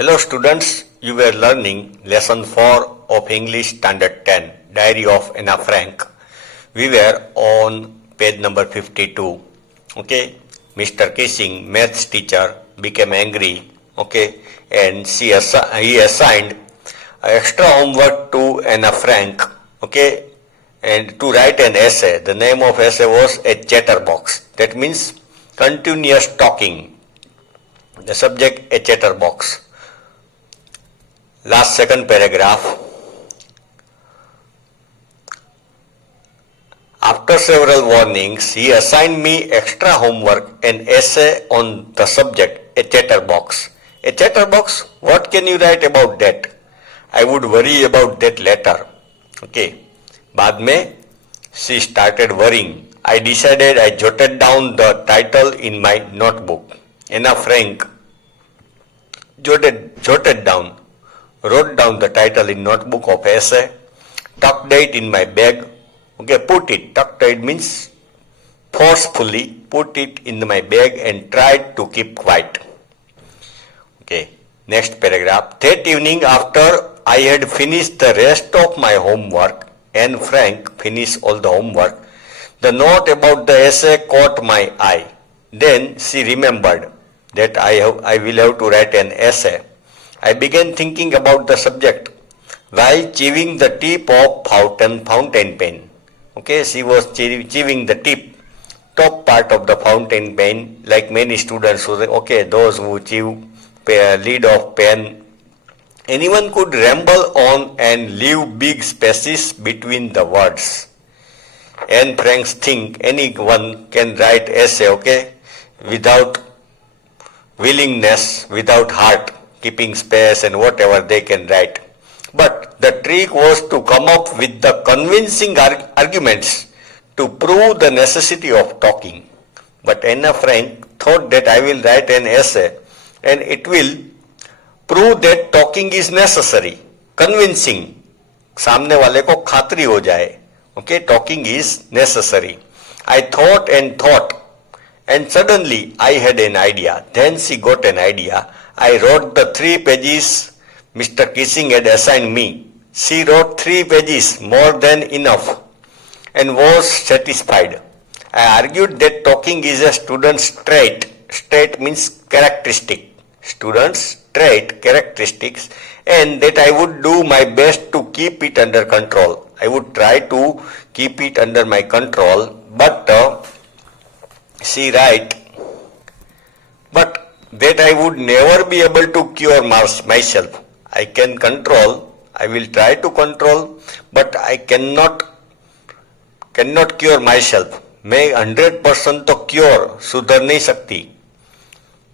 Hello students, you were learning lesson 4 of English Standard 10, Diary of Anna Frank. We were on page number 52. Okay, Mr. Kissing, maths teacher, became angry. Okay, and he assigned extra homework to Anna Frank. Okay, and to write an essay. The name of essay was a chatterbox. That means continuous talking. The subject a chatterbox. Last second paragraph. After several warnings, he assigned me extra homework, an essay on the subject, a chatterbox. A chatterbox? What can you write about that? I would worry about that later. Okay. बाद में she started worrying. I decided I jotted down the title in my notebook. Anna Frank jotted down. Wrote down the title in notebook of essay, tucked it in my bag. Okay, tucked it means forcefully put it in my bag and tried to keep quiet. Okay, next paragraph. That evening after I had finished the rest of my homework, and Frank finished all the homework, the note about the essay caught my eye. Then she remembered that I will have to write an essay. I began thinking about the subject while chewing the tip of fountain pen. Okay, she was chewing the top part of the fountain pen, like many students who say, okay, those who chew lid of pen. Anyone could ramble on and leave big spaces between the words. And Franks think anyone can write essay, okay, without willingness, without heart, keeping space and whatever they can write. But the trick was to come up with the convincing arguments to prove the necessity of talking. But Anna Frank thought that I will write an essay and it will prove that talking is necessary. Convincing. सामने वाले को खातरी हो जाए. Okay, talking is necessary. I thought and suddenly I had an idea. Then she got an idea. I wrote the 3 pages Mr. Kissing had assigned me. She wrote 3 pages, more than enough, and was satisfied. I argued that talking is a student's trait. Trait means characteristic. Student's trait, characteristics, and that I would do my best to keep it under control. I would try to keep it under my control, but she write, but that I would never be able to cure myself. I can control, I will try to control, but I cannot cure myself. मैं 100% तो cure, सुधर नहीं सकती.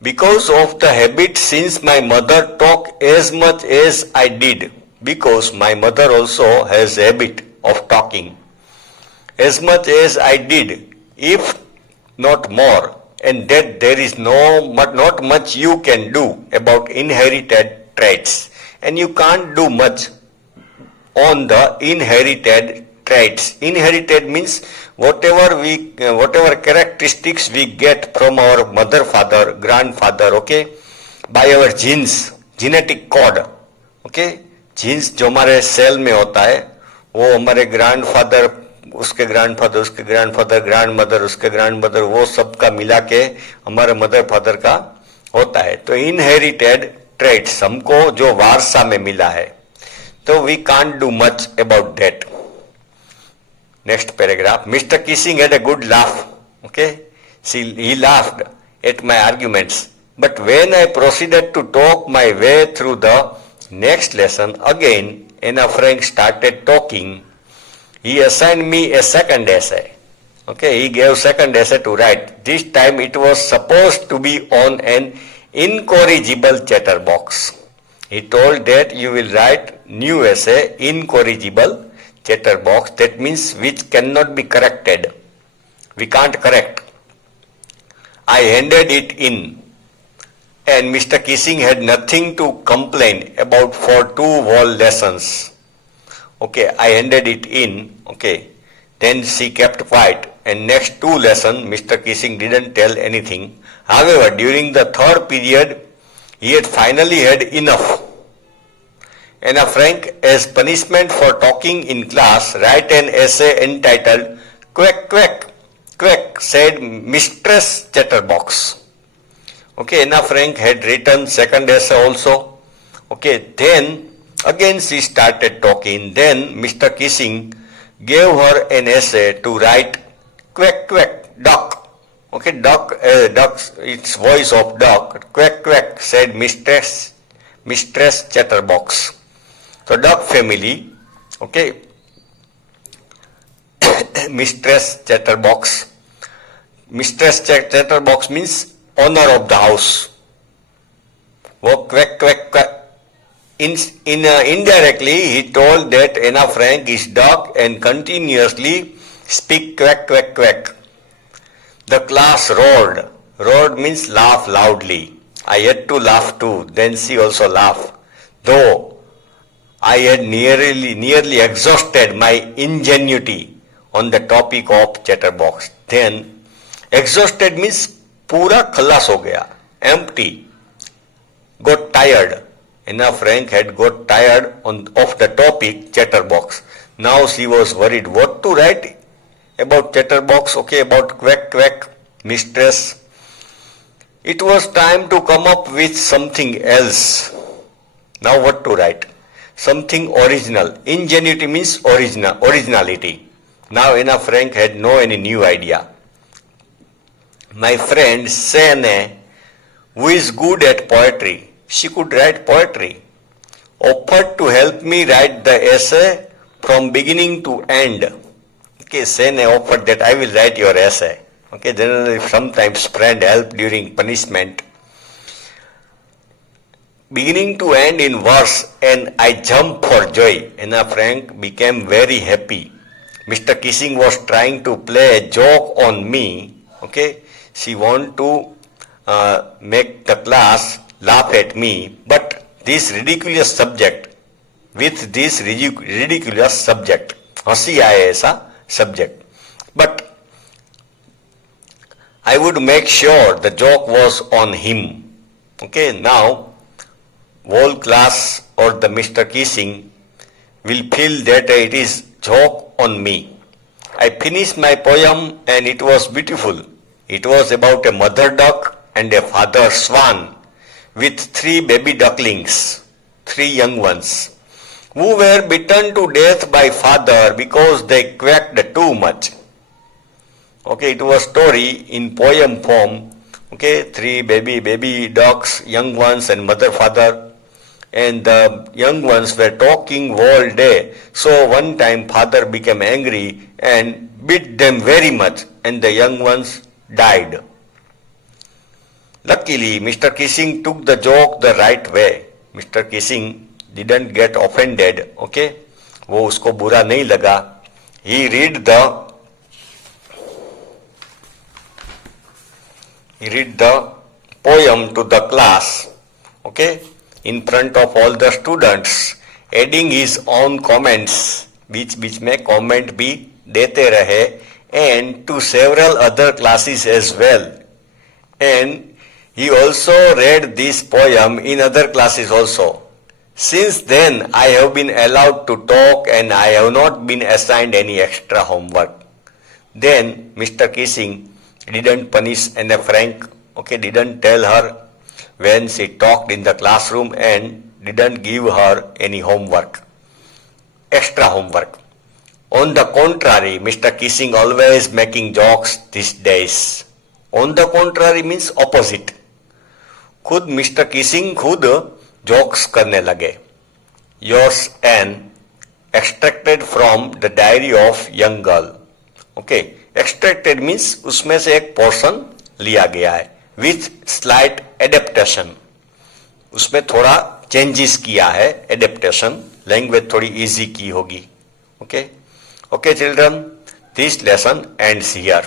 Because of the habit, since my mother talked as much as I did, because my mother also has a habit of talking, as much as I did, if not more, and that there is not much you can do about inherited traits, and you can't do much on the inherited traits. Inherited means whatever characteristics we get from our mother, father, grandfather, okay, by our genes, genetic code, okay, genes जो हमारे cell में होता है वो हमारे grandfather, उसके grandfather, उसके grandfather, grandmother, उसके ग्रैंडमदर, वो सब का मिला के हमारे मदर फादर का होता है. तो इनहेरिटेड ट्रेट्स हमको जो वारसा में मिला है, तो we can't do much about that. Next paragraph. Mister Keesing had a good laugh. Okay, he laughed at my arguments, but when I proceeded to talk my way through the next lesson, again Anne Frank started talking. He assigned me a second essay. Okay, he gave second essay to write. This time it was supposed to be on an incorrigible chatterbox. He told that you will write new essay, incorrigible chatterbox. That means which cannot be corrected. We can't correct. I handed it in, and Mr. Kissing had nothing to complain about for 2 whole lessons. Okay, I handed it in. Okay, then she kept quiet, and next 2 lessons Mr. Kissing didn't tell anything. However, during the 3rd period He had finally had enough. Anna Frank, as punishment for talking in class, write an essay entitled Quack Quack Quack, said Mistress Chatterbox. Okay, Anna Frank had written second essay also. Okay, then again she started talking. Then Mr. Kissing gave her an essay to write Quack Quack Duck. Okay, duck, it's voice of duck. Quack Quack, said Mistress Chatterbox. So duck family, okay, Mistress Chatterbox. Mistress Chatterbox means owner of the house. Quack quack quack. Indirectly, he told that Anna Frank is duck and continuously speak quack quack quack. The class roared. Roared means laugh loudly. I had to laugh too. Then she also laughed. Though I had nearly exhausted my ingenuity on the topic of Chatterbox. Then exhausted means पूरा खल्लास हो गया, empty, got tired. Anna Frank had got tired of the topic Chatterbox. Now she was worried what to write about Chatterbox, okay, about quack quack, mistress. It was time to come up with something else. Now what to write? Something original. Ingenuity means originality. Now Anna Frank had no any new idea. My friend Sene, who is good at poetry, she could write poetry, offered to help me write the essay from beginning to end. Okay, Sene offered that I will write your essay. Okay, generally sometimes friend help during punishment. Beginning to end in verse, and I jumped for joy. Anna Frank became very happy. Mr. Kissing was trying to play a joke on me. Okay, she wanted to make the class laugh at me, but this ridiculous subject, with this ridiculous subject, हंसी आए ऐसा subject, but I would make sure the joke was on him. Okay, now whole class or the Mr. Kissing will feel that it is joke on me. I finished my poem and it was beautiful. It was about a mother duck and a father swan with 3 baby ducklings, 3 young ones, who were beaten to death by father because they quacked too much. Okay, it was story in poem form. Okay, 3 baby ducks, young ones and mother father. And the young ones were talking all day. So one time father became angry and beat them very much, and the young ones died. Luckily, Mr. Kissing took the joke the right way. Mr. Kissing didn't get offended. Okay, वो उसको बुरा नहीं लगा. He read the poem to the class. Okay, in front of all the students, adding his own comments, बीच में comment भी देते रहे, and to several other classes as well. And he also read this poem in other classes also. Since then, I have been allowed to talk and I have not been assigned any extra homework. Then Mr. Kissing didn't punish Anna Frank, okay, didn't tell her when she talked in the classroom and didn't give her any homework, extra homework. On the contrary, Mr. Kissing always making jokes these days. On the contrary means opposite. खुद Mr. Kissing खुद jokes करने लगे. Yours Anne, extracted from the diary of young girl. Okay, extracted means उसमें से एक portion लिया गया है. With slight adaptation. उसमें थोड़ा changes किया है, adaptation. Language थोड़ी easy की होगी. Okay, okay children, this lesson ends here.